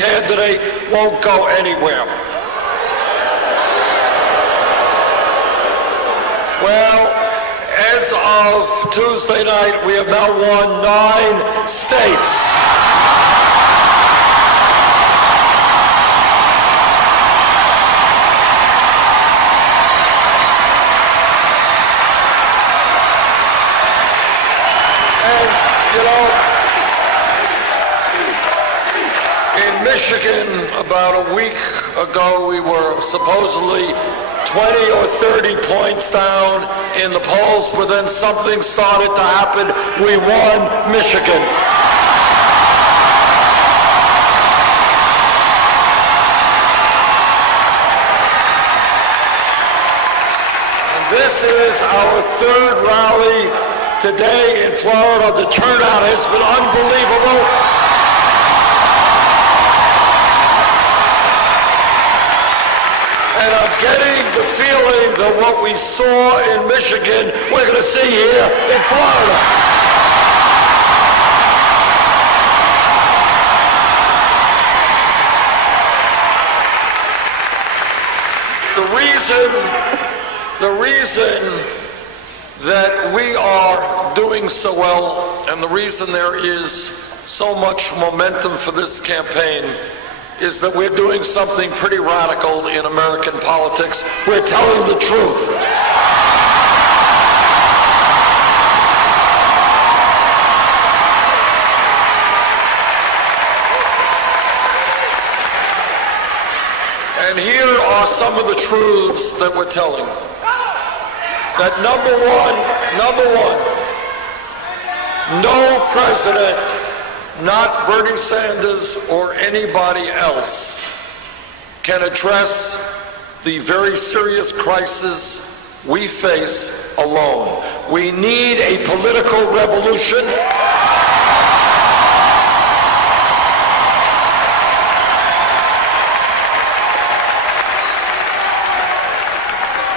candidate won't go anywhere. Well, as of Tuesday night, we have now won 9 states. And, you know, in Michigan, about a week ago, we were supposedly 20 or 30 points down in the polls, but then something started to happen. We won Michigan. And this is our 3rd rally today in Florida. The turnout has been unbelievable. And I'm getting the feeling that what we saw in Michigan, we're going to see here in Florida. The reason that we are doing so well, and the reason there is so much momentum for this campaign, is that we're doing something pretty radical in American politics. We're telling the truth. And here are some of the truths that we're telling. That number one, no president, not Bernie Sanders or anybody else, can address the very serious crisis we face alone. We need a political revolution.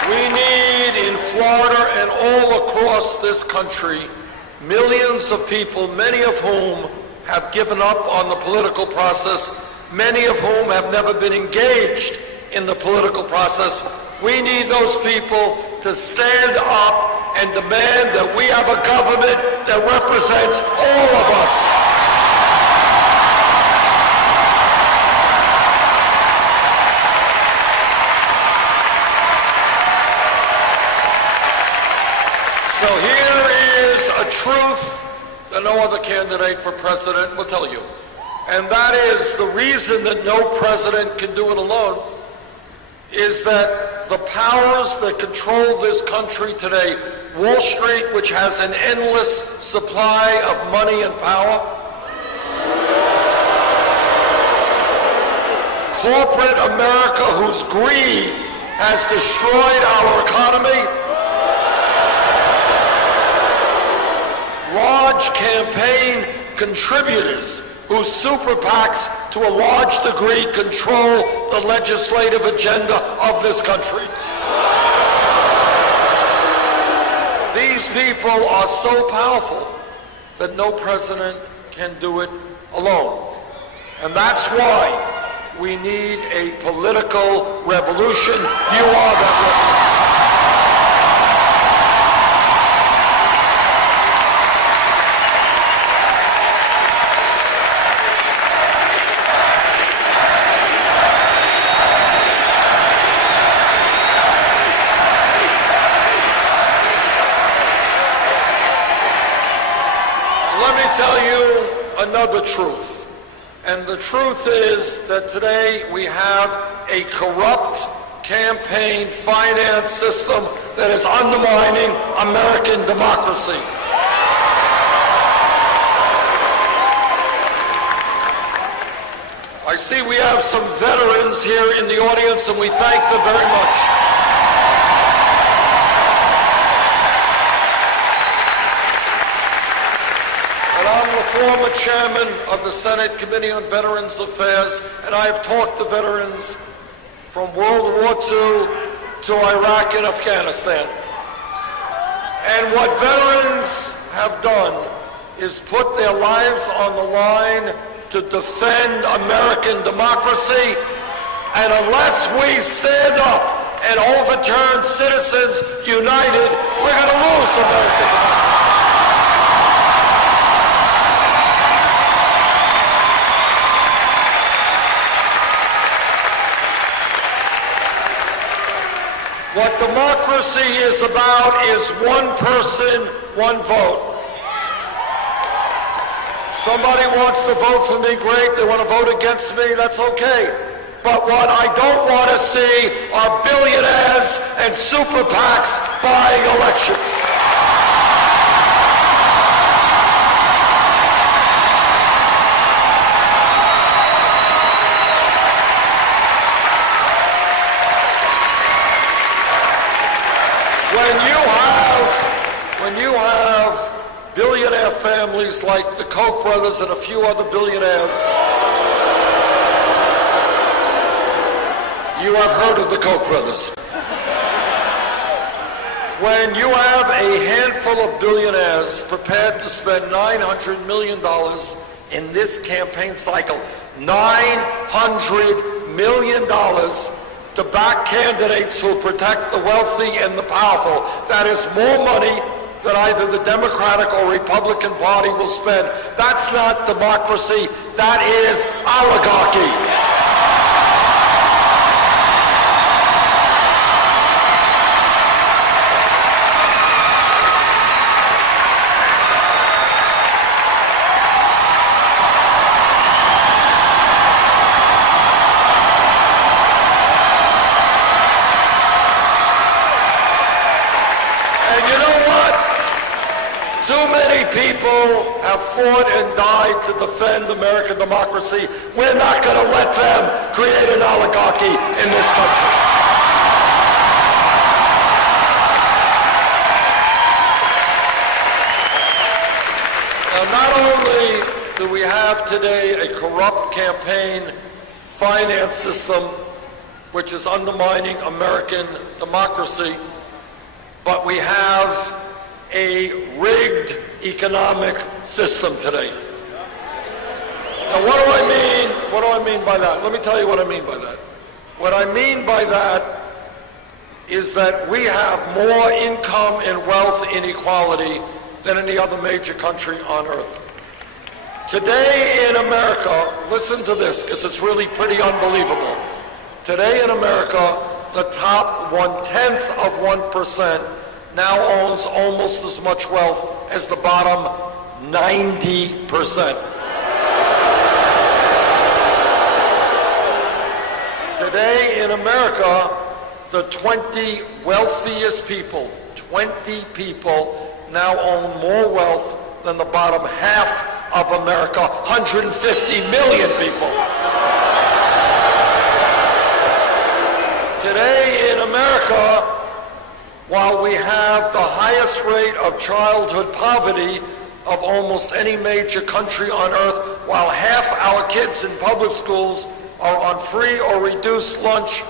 We need in Florida and all across this country millions of people, many of whom have given up on the political process, many of whom have never been engaged in the political process. We need those people to stand up and demand that we have a government that represents all of us. So here is a truth that no other candidate for president will tell you. And that is the reason that no president can do it alone is that the powers that control this country today, Wall Street, which has an endless supply of money and power, corporate America, whose greed has destroyed our economy, large campaign contributors whose super PACs, to a large degree, control the legislative agenda of this country. These people are so powerful that no president can do it alone. And that's why we need a political revolution. You are that revolution. Tell you another truth, and the truth is that today we have a corrupt campaign finance system that is undermining American democracy. I see we have some veterans here in the audience, and we thank them very much. I'm the former chairman of the Senate Committee on Veterans Affairs, and I have talked to veterans from World War II to Iraq and Afghanistan. And what veterans have done is put their lives on the line to defend American democracy. And unless we stand up and overturn Citizens United, we're going to lose American democracy. What democracy is about is one person, one vote. Somebody wants to vote for me, great. They want to vote against me, that's okay. But what I don't want to see are billionaires and super PACs buying elections. When you have billionaire families like the Koch brothers and a few other billionaires, you have heard of the Koch brothers. When you have a handful of billionaires prepared to spend $900 million in this campaign cycle, $900 million to back candidates who protect the wealthy and the powerful, that is more money than either the Democratic or Republican Party will spend. That's not democracy, that is oligarchy. Too many people have fought and died to defend American democracy. We're not going to let them create an oligarchy in this country. Now, not only do we have today a corrupt campaign finance system which is undermining American democracy, but we have a rigged economic system today. Now, what do I mean? What do I mean by that? Let me tell you what I mean by that. What I mean by that is that we have more income and wealth inequality than any other major country on earth. Today in America, listen to this, because it's really pretty unbelievable. Today in America, the top 1/10 of 1% now owns almost as much wealth as the bottom 90%. Today in America, the 20 wealthiest people, 20 people now own more wealth than the bottom half of America, 150 million people. Today in America, while we have the highest rate of childhood poverty of almost any major country on earth, while half our kids in public schools are on free or reduced lunch,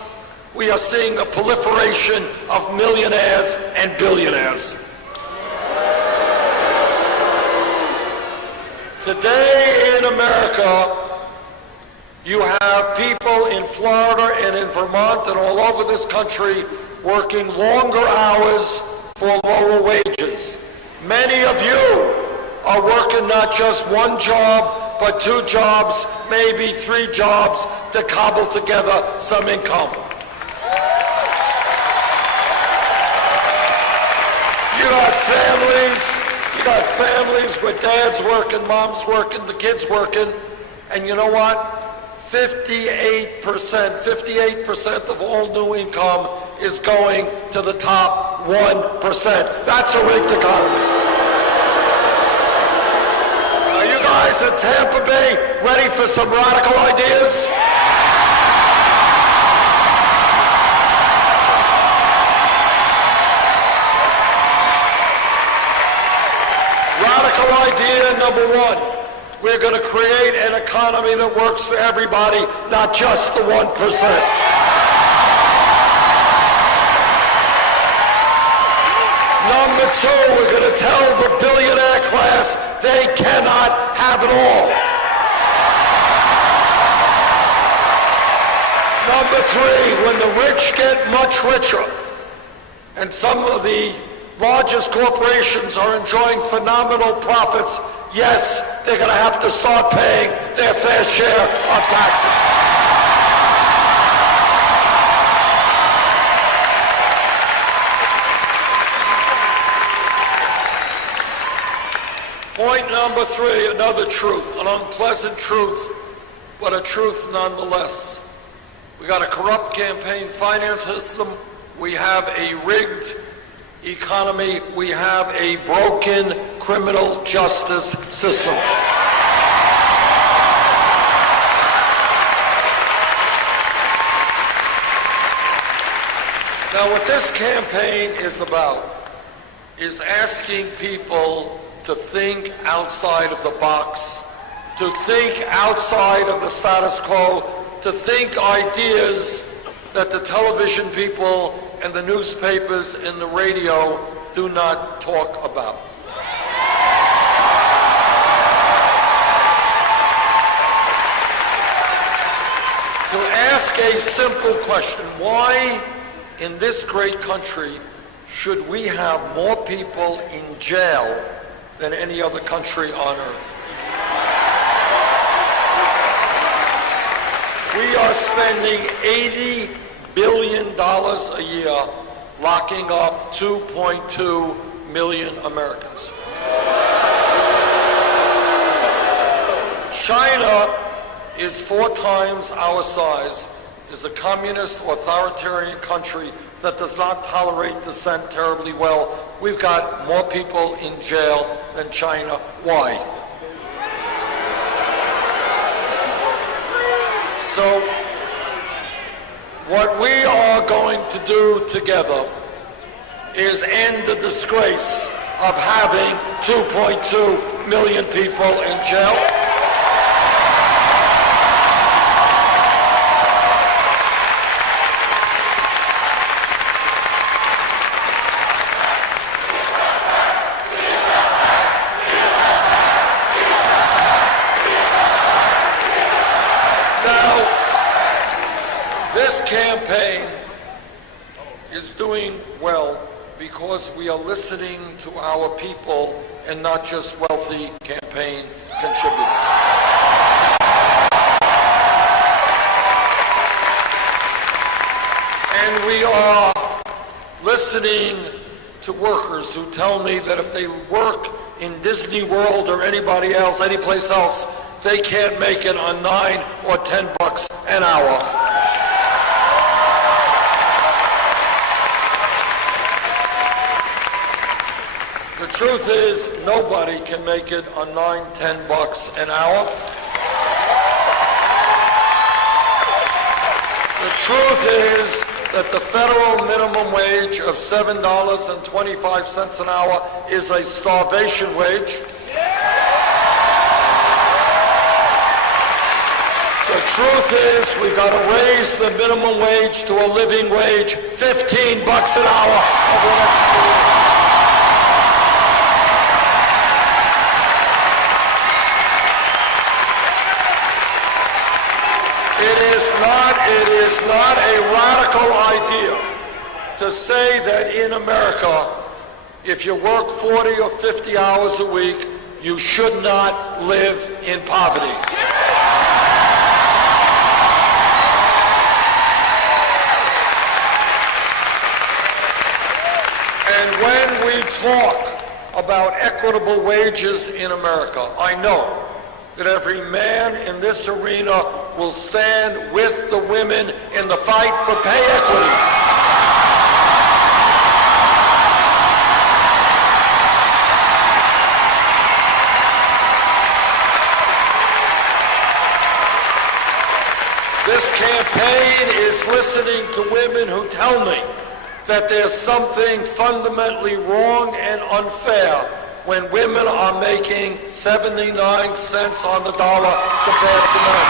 we are seeing a proliferation of millionaires and billionaires. Today in America, you have people in Florida and in Vermont and all over this country working longer hours for lower wages. Many of you are working not just one job, but 2 jobs, maybe 3 jobs to cobble together some income. You got families where dad's working, mom's working, the kids working, and you know what? 58% of all new income is going to the top 1%. That's a rigged economy. Are you guys in Tampa Bay ready for some radical ideas? Radical idea number 1. We're going to create an economy that works for everybody, not just the 1%. Number 2, we're going to tell the billionaire class they cannot have it all. number three, when the rich get much richer, and some of the largest corporations are enjoying phenomenal profits, yes, they're going to have to start paying their fair share of taxes. Point number three, another truth, an unpleasant truth, but a truth nonetheless. We got a corrupt campaign finance system. We have a rigged economy. We have a broken criminal justice system. Now, what this campaign is about is asking people to think outside of the box, to think outside of the status quo, to think ideas that the television people and the newspapers and the radio do not talk about. To ask a simple question, why in this great country should we have more people in jail than any other country on earth? We are spending $80 billion a year locking up 2.2 million Americans. China is 4 times our size, is a communist authoritarian country that does not tolerate dissent terribly well. We've got more people in jail than China. Why? So, what we are going to do together is end the disgrace of having 2.2 million people in jail. This campaign is doing well because we are listening to our people and not just wealthy campaign contributors. And we are listening to workers who tell me that if they work in Disney World or anybody else, any place else, they can't make it on $9 or $10 an hour. The truth is, nobody can make it on $9, $10 an hour. The truth is that the federal minimum wage of $7.25 an hour is a starvation wage. The truth is, we've got to raise the minimum wage to a living wage, $15 an hour over the next 2 years. It is not a radical idea to say that in America, if you work 40 or 50 hours a week, you should not live in poverty. And when we talk about equitable wages in America, I know that every man in this arena will stand with the women in the fight for pay equity. This campaign is listening to women who tell me that there's something fundamentally wrong and unfair when women are making 79 cents on the dollar compared to men.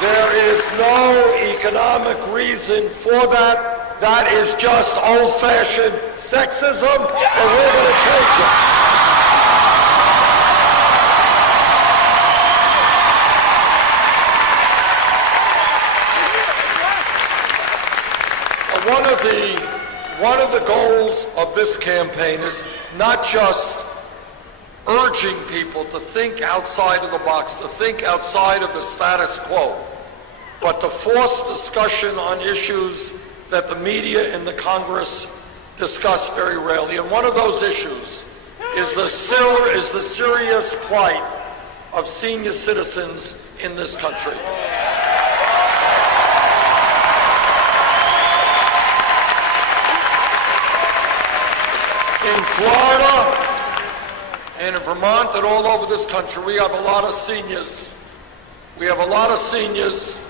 There is no economic reason for that. That is just old-fashioned sexism, and we're going to change it. one of the goals of this campaign is not just urging people to think outside of the box, to think outside of the status quo, but to force discussion on issues that the media and the Congress discuss very rarely. And one of those issues is the serious plight of senior citizens in this country. In Florida and in Vermont and all over this country, we have a lot of seniors. We have a lot of seniors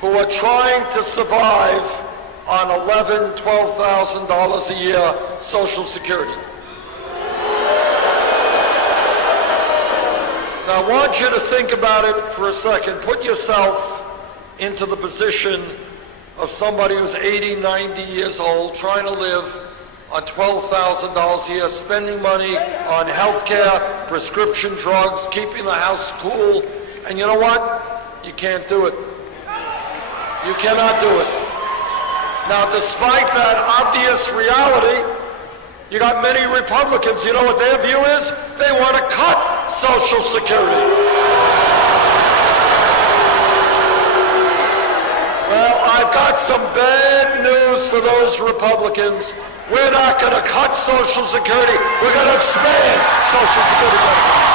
who are trying to survive on $11,000, $12,000 a year Social Security. Now, I want you to think about it for a second. Put yourself into the position of somebody who's 80, 90 years old, trying to live on $12,000 a year, spending money on health care, prescription drugs, keeping the house cool. And you know what? You can't do it. You cannot do it. Now, despite that obvious reality, you got many Republicans, you know what their view is? They want to cut Social Security. Well, I've got some bad news for those Republicans. We're not going to cut Social Security. We're going to expand Social Security benefits.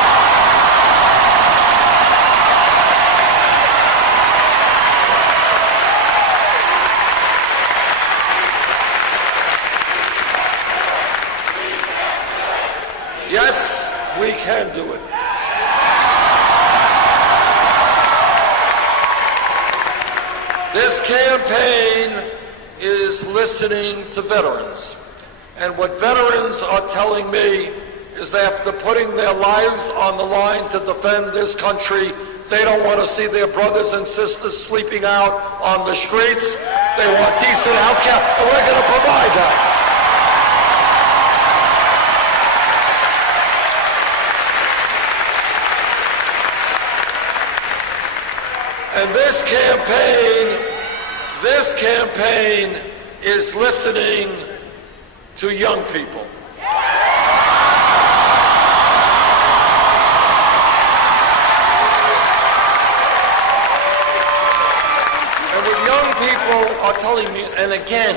Yes, we can do it. This campaign is listening to veterans. And what veterans are telling me is that after putting their lives on the line to defend this country, they don't want to see their brothers and sisters sleeping out on the streets. They want decent health care, and we're going to provide that. And this campaign is listening to young people. And what young people are telling me, and again,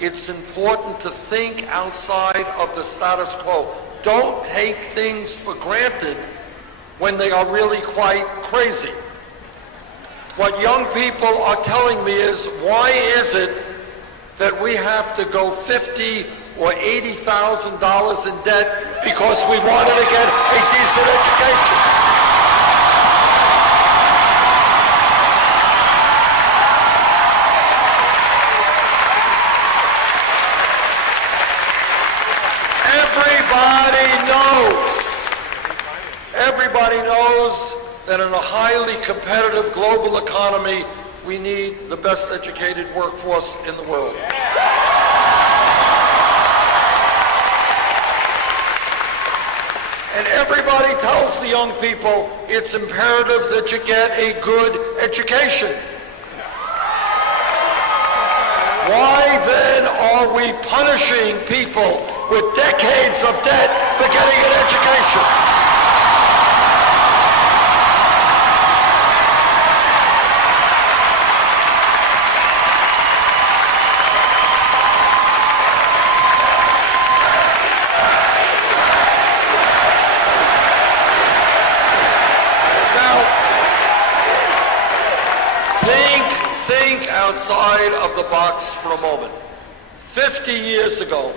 it's important to think outside of the status quo. Don't take things for granted when they are really quite crazy. What young people are telling me is, why is it that we have to go $50,000 or $80,000 in debt because we wanted to get a decent education? Everybody knows that in a highly competitive global economy, we need the best educated workforce in the world. And everybody tells the young people it's imperative that you get a good education. Why then are we punishing people with decades of debt for getting an education? Think outside of the box for a moment. 50 years ago,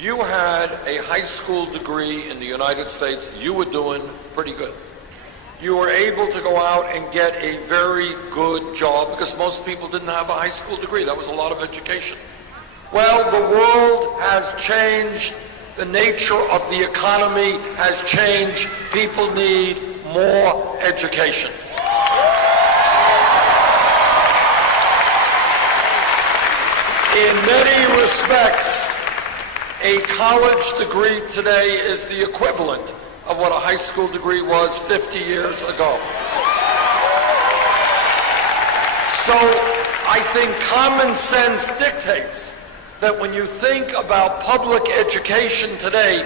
you had a high school degree in the United States. You were doing pretty good. You were able to go out and get a very good job because most people didn't have a high school degree. That was a lot of education. Well, the world has changed. The nature of the economy has changed. People need more education. In many respects, a college degree today is the equivalent of what a high school degree was 50 years ago. So I think common sense dictates that when you think about public education today,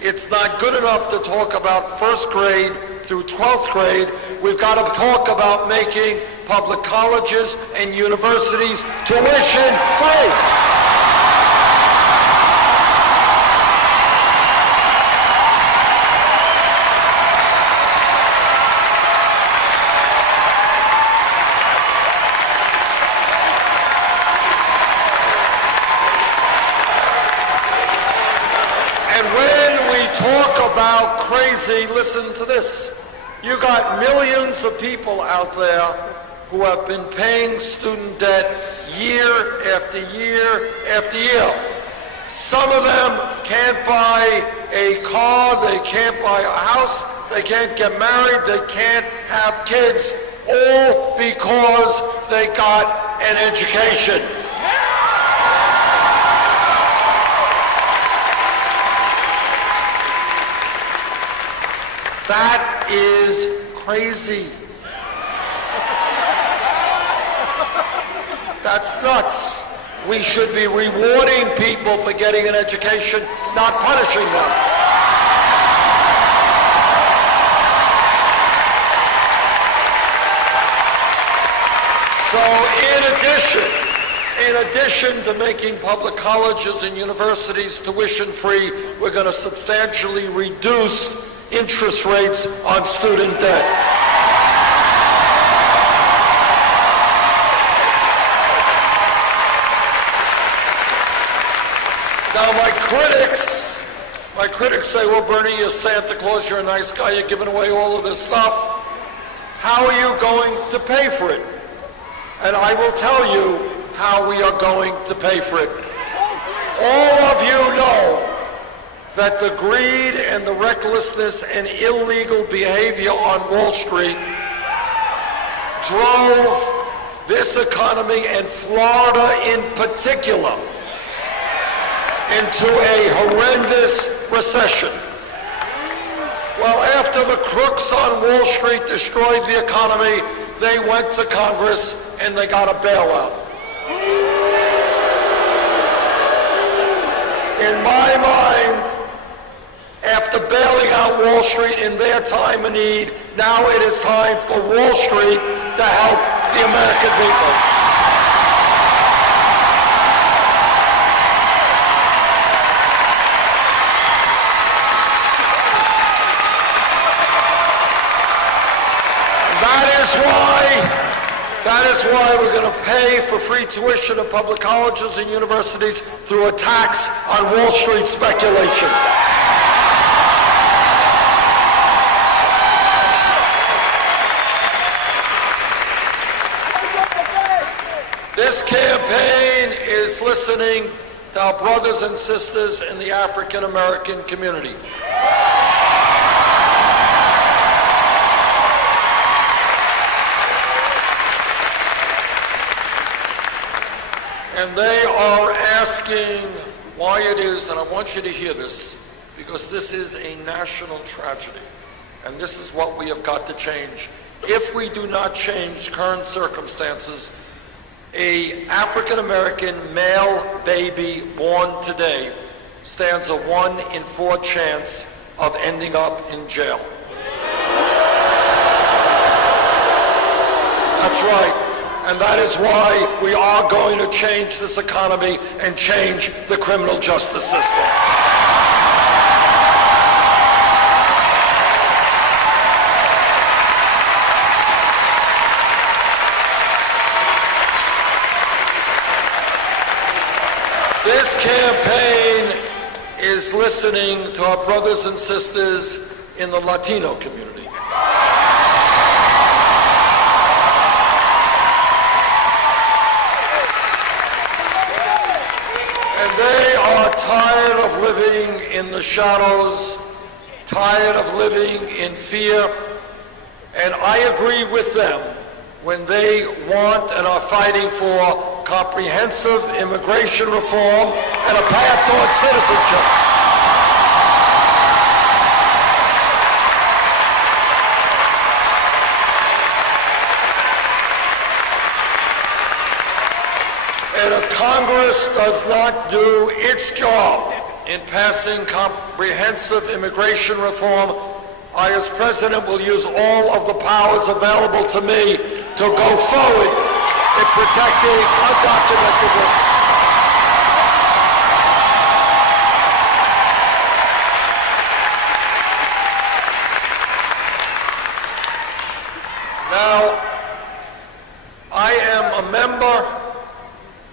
it's not good enough to talk about first grade through 12th grade. We've got to talk about making public colleges and universities tuition free. Talk about crazy, listen to this. You got millions of people out there who have been paying student debt year after year after year. Some of them can't buy a car, they can't buy a house, they can't get married, they can't have kids, all because they got an education. That is crazy. That's nuts. We should be rewarding people for getting an education, not punishing them. So in addition to making public colleges and universities tuition free, we're going to substantially reduce interest rates on student debt. Now my critics say, well, Bernie, you're Santa Claus, you're a nice guy, you're giving away all of this stuff. How are you going to pay for it? And I will tell you how we are going to pay for it. All of you know that the greed and the recklessness and illegal behavior on Wall Street drove this economy, and Florida in particular, into a horrendous recession. Well, after the crooks on Wall Street destroyed the economy, they went to Congress and they got a bailout. In my mind, after bailing out Wall Street in their time of need, now it is time for Wall Street to help the American people. That is why we're going to pay for free tuition in public colleges and universities through a tax on Wall Street speculation. This campaign is listening to our brothers and sisters in the African American community. And they are asking why it is, and I want you to hear this, because this is a national tragedy, and this is what we have got to change. If we do not change current circumstances, an African-American male baby born today stands a 1 in 4 chance of ending up in jail. That's right. And that is why we are going to change this economy and change the criminal justice system. This campaign is listening to our brothers and sisters in the Latino community. They are tired of living in the shadows, tired of living in fear, and I agree with them when they want and are fighting for comprehensive immigration reform and a path towards citizenship. And if Congress does not do its job in passing comprehensive immigration reform, I, as president, will use all of the powers available to me to go forward in protecting undocumented workers. Now, I am a member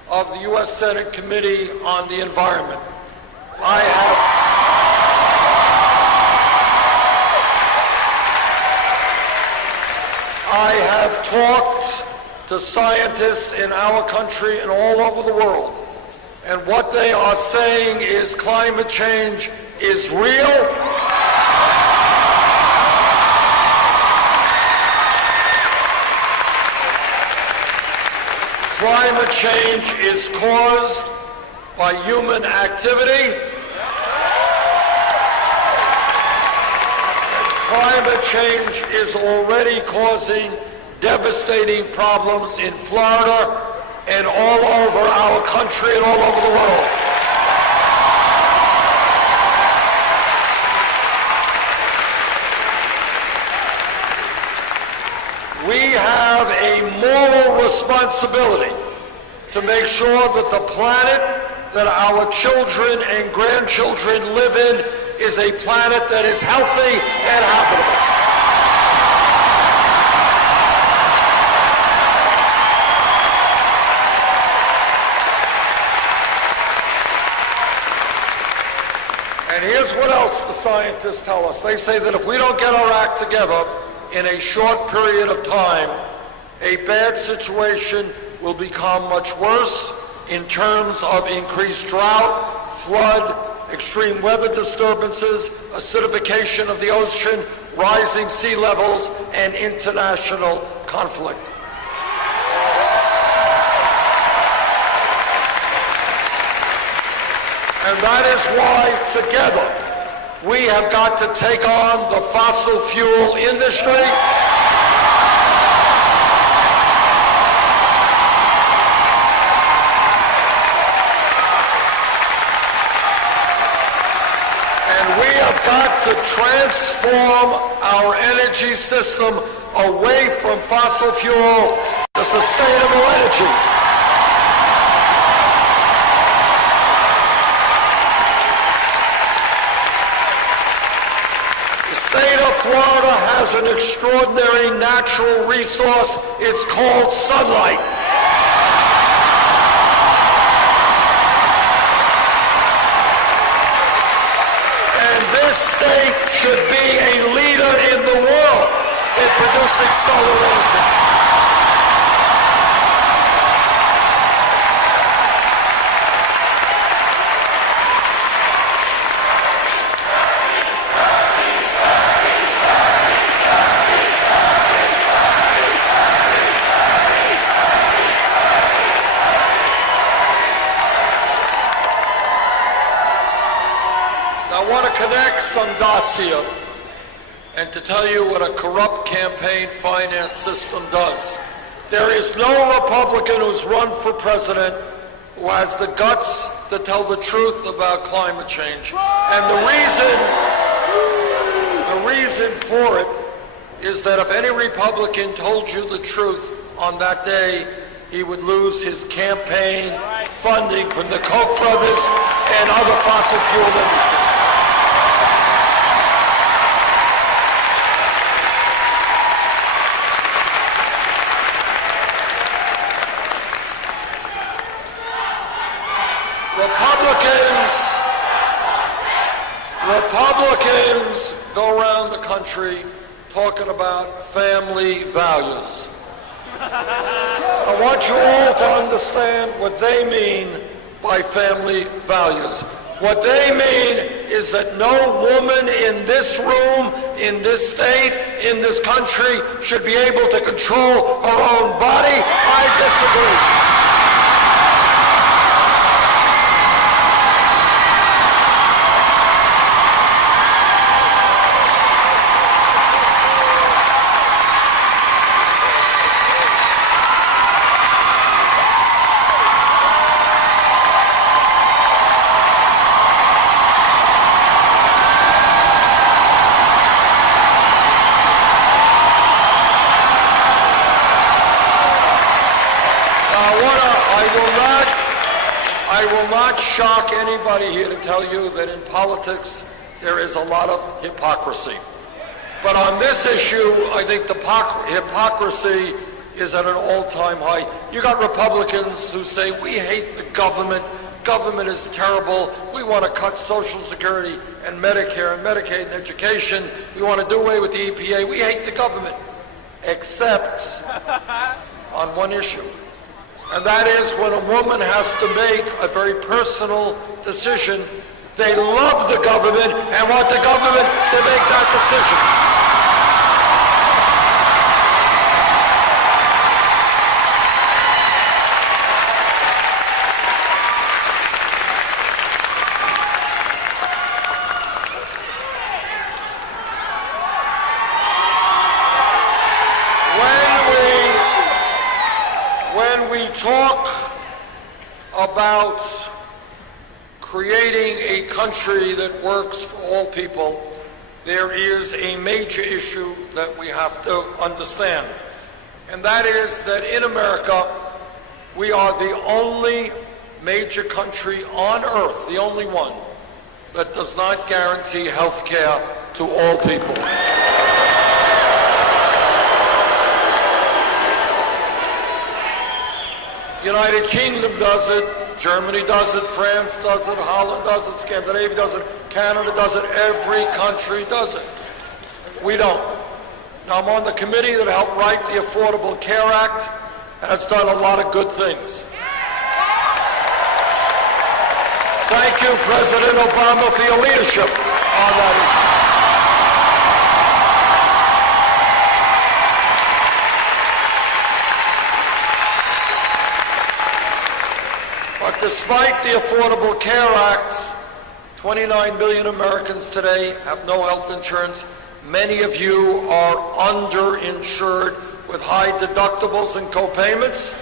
of the U.S. Senate Committee on the Environment. I have talked to scientists in our country and all over the world, and what they are saying is climate change is real. Climate change is caused by human activity. Climate change is already causing devastating problems in Florida and all over our country and all over the world. We have a moral responsibility to make sure that the planet that our children and grandchildren live in is a planet that is healthy and habitable. And here's what else the scientists tell us. They say that if we don't get our act together in a short period of time, a bad situation will become much worse in terms of increased drought, flood, extreme weather disturbances, acidification of the ocean, rising sea levels, and international conflict. And that is why, together, we have got to take on the fossil fuel industry. Got to transform our energy system away from fossil fuel to sustainable energy. The state of Florida has an extraordinary natural resource. It's called sunlight. This state should be a leader in the world in producing solar energy. I want to connect some dots here and to tell you what a corrupt campaign finance system does. There is no Republican who's run for president who has the guts to tell the truth about climate change. And the reason for it is that if any Republican told you the truth on that day, he would lose his campaign funding from the Koch brothers and other fossil fuel industries. Republicans go around the country talking about family values. I want you all to understand what they mean by family values. What they mean is that no woman in this room, in this state, in this country should be able to control her own body. I disagree. I will not shock anybody here to tell you that in politics there is a lot of hypocrisy. But on this issue, I think the hypocrisy is at an all-time high. You got Republicans who say, we hate the government. Government is terrible. We want to cut Social Security and Medicare and Medicaid and education. We want to do away with the EPA. We hate the government, except on one issue. And that is when a woman has to make a very personal decision. They love the government and want the government to make that decision. When we talk about creating a country that works for all people, there is a major issue that we have to understand. And that is that in America, we are the only major country on earth, the only one, that does not guarantee health care to all people. United Kingdom does it, Germany does it, France does it, Holland does it, Scandinavia does it, Canada does it, every country does it. We don't. Now, I'm on the committee that helped write the Affordable Care Act, and it's done a lot of good things. Thank you, President Obama, for your leadership on that issue. But despite the Affordable Care Act, 29 million Americans today have no health insurance. Many of you are underinsured with high deductibles and co-payments.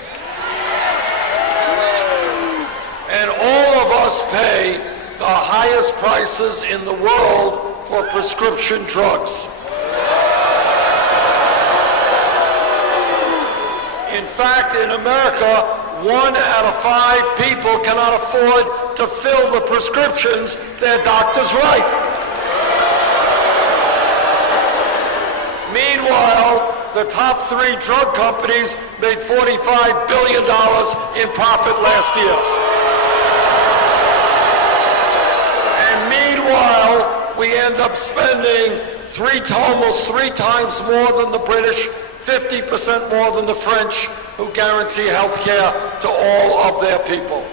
And all of us pay the highest prices in the world for prescription drugs. In fact, in America, 1 out of 5 people cannot afford to fill the prescriptions their doctors write. Meanwhile, the top 3 drug companies made $45 billion in profit last year. And meanwhile, we end up spending almost 3 times more than the British, 50% more than the French, who guarantee health care to all of their people.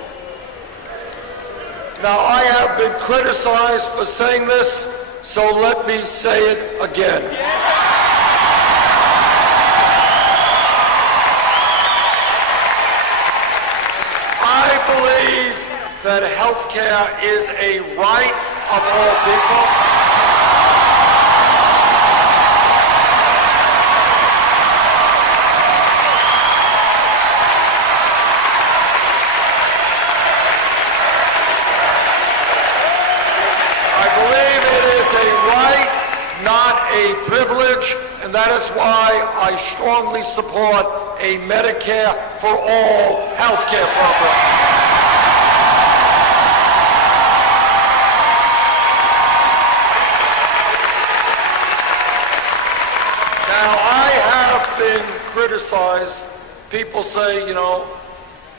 Now, I have been criticized for saying this, so let me say it again. I believe that health care is a right of all people. Not a privilege, and that is why I strongly support a Medicare for all health care program. Now, I have been criticized. People say,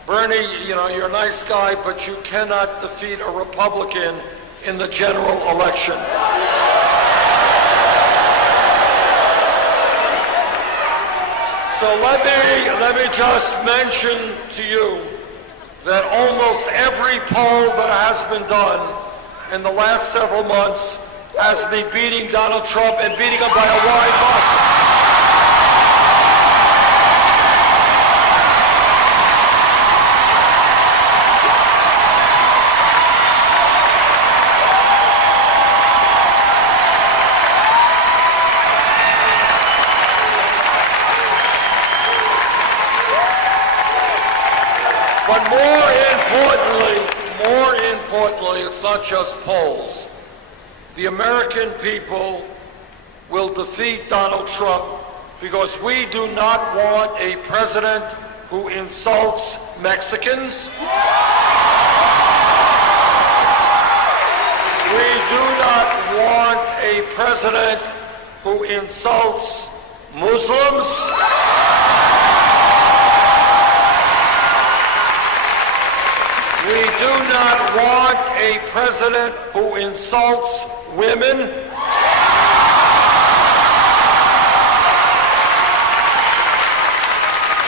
Bernie, you're a nice guy, but you cannot defeat a Republican in the general election. So let me just mention to you that almost every poll that has been done in the last several months has me beating Donald Trump and beating him by a wide margin. But more importantly, it's not just polls. The American people will defeat Donald Trump because we do not want a president who insults Mexicans. president who insults Muslims. We do not want a president who insults women.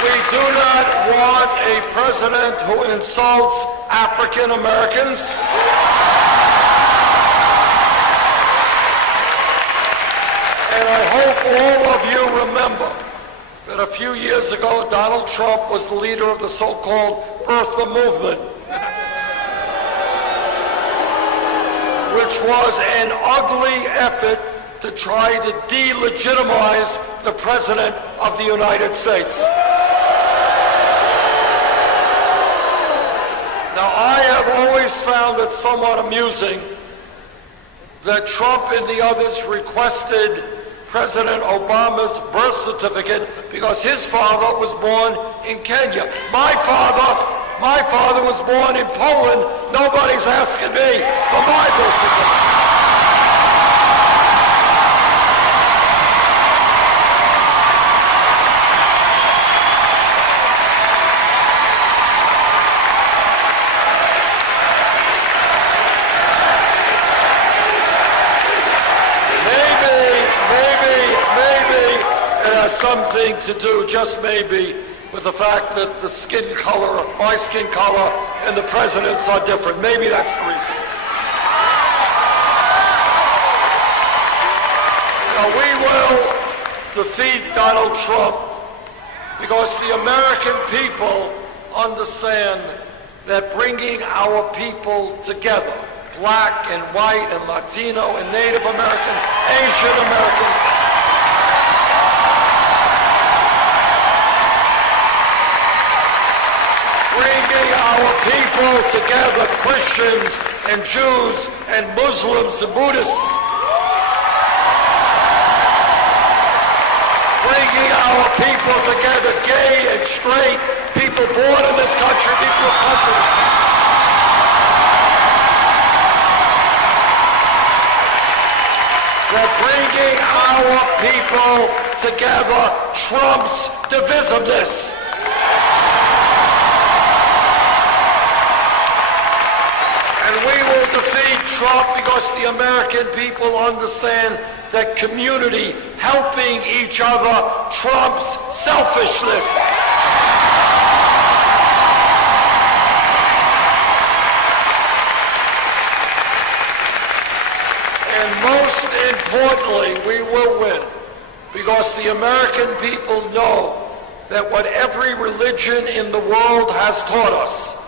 We do not want a president who insults African Americans. And I hope all of you remember that a few years ago, Donald Trump was the leader of the so-called birther movement, which was an ugly effort to try to delegitimize the President of the United States. Now, I have always found it somewhat amusing that Trump and the others requested President Obama's birth certificate because his father was born in Kenya. My father was born in Poland. Nobody's asking me for my birth certificate. Something to do, just maybe, with the fact that the skin color, my skin color, and the president's are different. Maybe that's the reason. Now, we will defeat Donald Trump because the American people understand that bringing our people together, black and white and Latino and Native American, Asian American, bringing our people together, Christians and Jews and Muslims and Buddhists, bringing our people together, gay and straight, people born in this country, people of countries. That bringing our people together trumps divisiveness. We will defeat Trump because the American people understand that community, helping each other, trumps selfishness. And most importantly, we will win because the American people know that what every religion in the world has taught us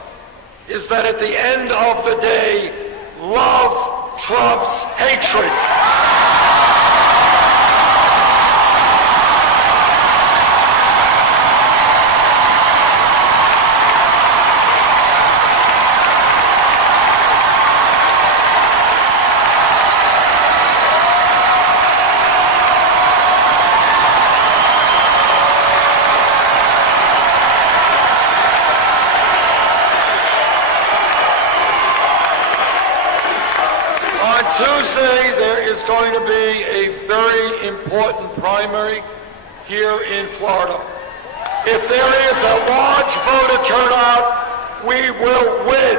is that at the end of the day, love trumps hatred. Tuesday, there is going to be a very important primary here in Florida. If there is a large voter turnout, we will win.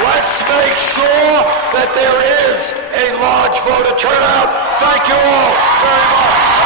Let's make sure that there is a large voter turnout. Thank you all very much.